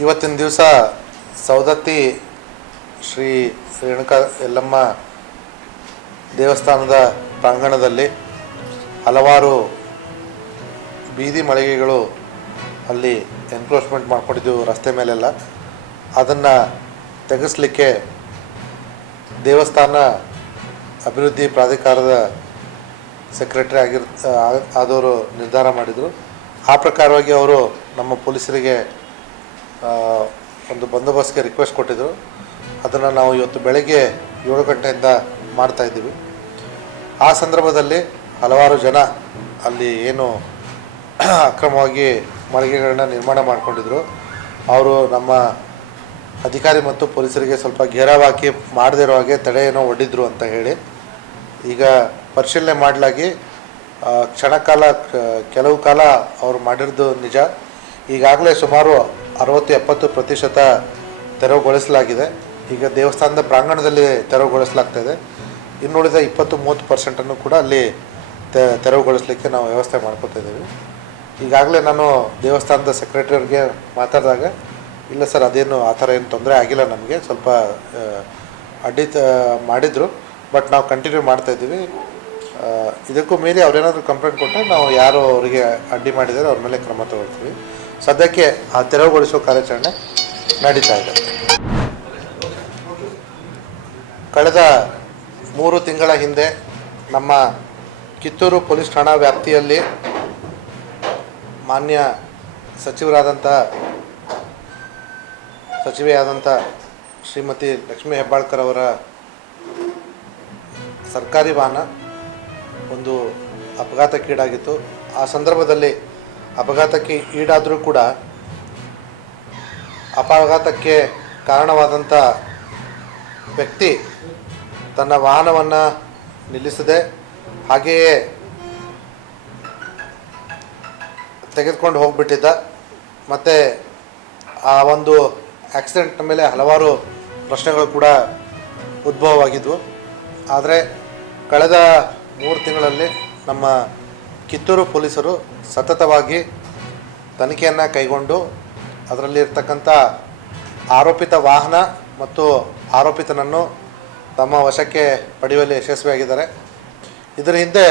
ಇವತ್ತಿನ ದಿವಸ ಸೌದತ್ತಿ ಶ್ರೀ ರೇಣುಕಾ ಯಲ್ಲಮ್ಮ ದೇವಸ್ಥಾನದ ಪ್ರಾಂಗಣದಲ್ಲಿ ಹಲವಾರು ಬೀದಿ ಮಳಿಗೆಗಳು ಅಲ್ಲಿ ಎನ್ಕ್ರೋಚ್ಮೆಂಟ್ ಮಾಡ್ಕೊಂಡಿದ್ದೆವು ರಸ್ತೆ ಮೇಲೆಲ್ಲ. ಅದನ್ನು ತೆಗೆಸಲಿಕ್ಕೆ ದೇವಸ್ಥಾನ ಅಭಿವೃದ್ಧಿ ಪ್ರಾಧಿಕಾರದ ಸೆಕ್ರೆಟರಿ ಆದವರು ನಿರ್ಧಾರ ಮಾಡಿದರು. ಆ ಪ್ರಕಾರವಾಗಿ ಅವರು ನಮ್ಮ ಪೊಲೀಸರಿಗೆ ಒಂದು ಬಂದೋಬಸ್ತ್ಗೆ ರಿಕ್ವೆಸ್ಟ್ ಕೊಟ್ಟಿದ್ದರು. ಅದನ್ನು ನಾವು ಇವತ್ತು ಬೆಳಗ್ಗೆ 7 ಗಂಟೆಯಿಂದ ಮಾಡ್ತಾಯಿದ್ದೀವಿ. ಆ ಸಂದರ್ಭದಲ್ಲಿ ಹಲವಾರು ಜನ ಅಲ್ಲಿ ಏನು ಅಕ್ರಮವಾಗಿ ಮಳಿಗೆಗಳನ್ನ ನಿರ್ಮಾಣ ಮಾಡಿಕೊಂಡಿದ್ರು, ಅವರು ನಮ್ಮ ಅಧಿಕಾರಿ ಮತ್ತು ಪೊಲೀಸರಿಗೆ ಸ್ವಲ್ಪ ಘೇರಾವ್ ಹಾಕಿ ಮಾಡದೇ ಇರೋ ಹಾಗೆ ತಡೆ ಏನೋ ಒಡ್ಡಿದ್ರು ಅಂತ ಹೇಳಿ ಈಗ ಪರಿಶೀಲನೆ ಮಾಡಲಾಗಿ ಕೆಲವು ಕಾಲ ಅವರು ಮಾಡಿರೋದು ನಿಜ. ಈಗಾಗಲೇ ಸುಮಾರು 60-70% ತೆರವುಗೊಳಿಸಲಾಗಿದೆ. ಈಗ ದೇವಸ್ಥಾನದ ಪ್ರಾಂಗಣದಲ್ಲಿ ತೆರವುಗೊಳಿಸಲಾಗ್ತಾಯಿದೆ. ಇನ್ನುಳಿದ 20-30% ಕೂಡ ಅಲ್ಲಿ ತೆರವುಗೊಳಿಸಲಿಕ್ಕೆ ನಾವು ವ್ಯವಸ್ಥೆ ಮಾಡ್ಕೊತಾಯಿದ್ದೀವಿ. ಈಗಾಗಲೇ ನಾನು ದೇವಸ್ಥಾನದ ಸೆಕ್ರೆಟರಿಯವ್ರಿಗೆ ಮಾತಾಡಿದಾಗ, ಇಲ್ಲ ಸರ್, ಅದೇನು ಆ ಥರ ಏನು ತೊಂದರೆ ಆಗಿಲ್ಲ, ನಮಗೆ ಸ್ವಲ್ಪ ಅಡ್ಡಿ ಮಾಡಿದರು, ಬಟ್ ನಾವು ಕಂಟಿನ್ಯೂ ಮಾಡ್ತಾಯಿದ್ದೀವಿ. ಇದಕ್ಕೂ ಮೀರಿ ಅವ್ರೇನಾದರೂ ಕಂಪ್ಲೇಂಟ್ ಕೊಟ್ಟರೆ ನಾವು ಯಾರು ಅವರಿಗೆ ಅಡ್ಡಿ ಮಾಡಿದರೆ ಅವ್ರ ಮೇಲೆ ಕ್ರಮ ತಗೊಳ್ತೀವಿ. ಸದ್ಯಕ್ಕೆ ಆ ತೆರವುಗೊಳಿಸೋ ಕಾರ್ಯಾಚರಣೆ ನಡೀತಾ ಇದೆ. ಕಳೆದ 3 ತಿಂಗಳ ಹಿಂದೆ ನಮ್ಮ ಕಿತ್ತೂರು ಪೊಲೀಸ್ ಠಾಣಾ ವ್ಯಾಪ್ತಿಯಲ್ಲಿ ಮಾನ್ಯ ಸಚಿವೆಯಾದಂಥ ಶ್ರೀಮತಿ ಲಕ್ಷ್ಮೀ ಹೆಬ್ಬಾಳ್ಕರ್ ಅವರ ಸರ್ಕಾರಿ ವಾಹನ ಒಂದು ಅಪಘಾತಕ್ಕೀಡಾಗಿತ್ತು. ಆ ಸಂದರ್ಭದಲ್ಲಿ ಅಪಘಾತಕ್ಕೆ ಈಡಾದರೂ ಕೂಡ ಅಪಘಾತಕ್ಕೆ ಕಾರಣವಾದಂಥ ವ್ಯಕ್ತಿ ತನ್ನ ವಾಹನವನ್ನು ನಿಲ್ಲಿಸದೆ ಹಾಗೆಯೇ ತೆಗೆದುಕೊಂಡು ಹೋಗಿಬಿಟ್ಟಿದ್ದ. ಮತ್ತು ಆ ಒಂದು ಆಕ್ಸಿಡೆಂಟ್ನ ಮೇಲೆ ಹಲವಾರು ಪ್ರಶ್ನೆಗಳು ಕೂಡ ಉದ್ಭವವಾಗಿದ್ವು. ಆದರೆ ಕಳೆದ 3 ತಿಂಗಳಲ್ಲಿ ನಮ್ಮ ಕಿತ್ತೂರು ಪೊಲೀಸರು ಸತತವಾಗಿ ತನಿಖೆಯನ್ನು ಕೈಗೊಂಡು ಅದರಲ್ಲಿರ್ತಕ್ಕಂಥ ಆರೋಪಿತ ವಾಹನ ಮತ್ತು ಆರೋಪಿತನನ್ನು ತಮ್ಮ ವಶಕ್ಕೆ ಪಡೆಯುವಲ್ಲಿ ಯಶಸ್ವಿಯಾಗಿದ್ದಾರೆ. ಇದರ ಹಿಂದೆ